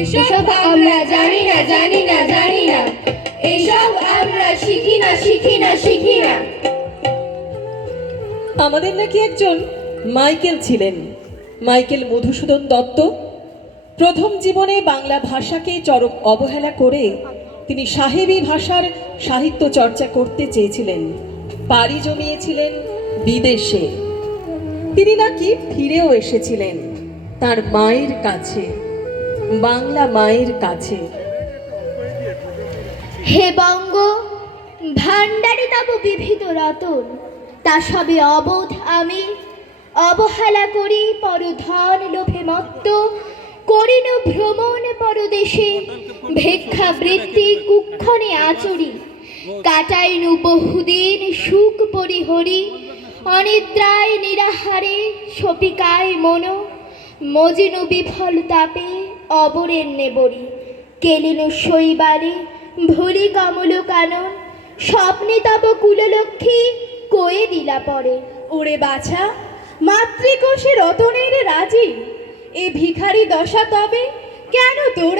এসব আমরা জানি না জানি না জানি না, এসব আমরা শিখি না শিখি না শিখি না। আমাদের নাকি একজন মাইকেল ছিলেন, মাইকেল মধুসূদন দত্ত। প্রথম জীবনে বাংলা ভাষাকে চরম অবহেলা করে তিনি সাহেবী ভাষার সাহিত্য চর্চা করতে চেয়েছিলেন, পাড়ি জমিয়েছিলেন বিদেশে। তিনি নাকি ফিরেও এসেছিলেন তার মায়ের কাছে, বাংলা মায়ের কাছে। হে বঙ্গ, ভাণ্ডারে তব বিবিধ রতন, তা সবে অবোধ আমি। অবহেলা করি পরধন লোভে মত্ত, করিন ভ্রমণ পরদেশে। ভিক্ষাবৃত্তি কুক্ষণে আচরি, কাটাইনু বহুদিন সুখ পরিহরি। অনিদ্রায় নিরাহারে সপিকায় মন, মজিনু বিফল তাপে অবরের নেবরি। কেলিনু শৈবালে ভুলি কমল কানন, স্বপ্নে তব কুললক্ষ্মী কয়ে দিলা পরে। ওরে বাছা, মাতৃকোষে রতনের রাজি, এ ভিখারি দশা তবে কেন তোরা?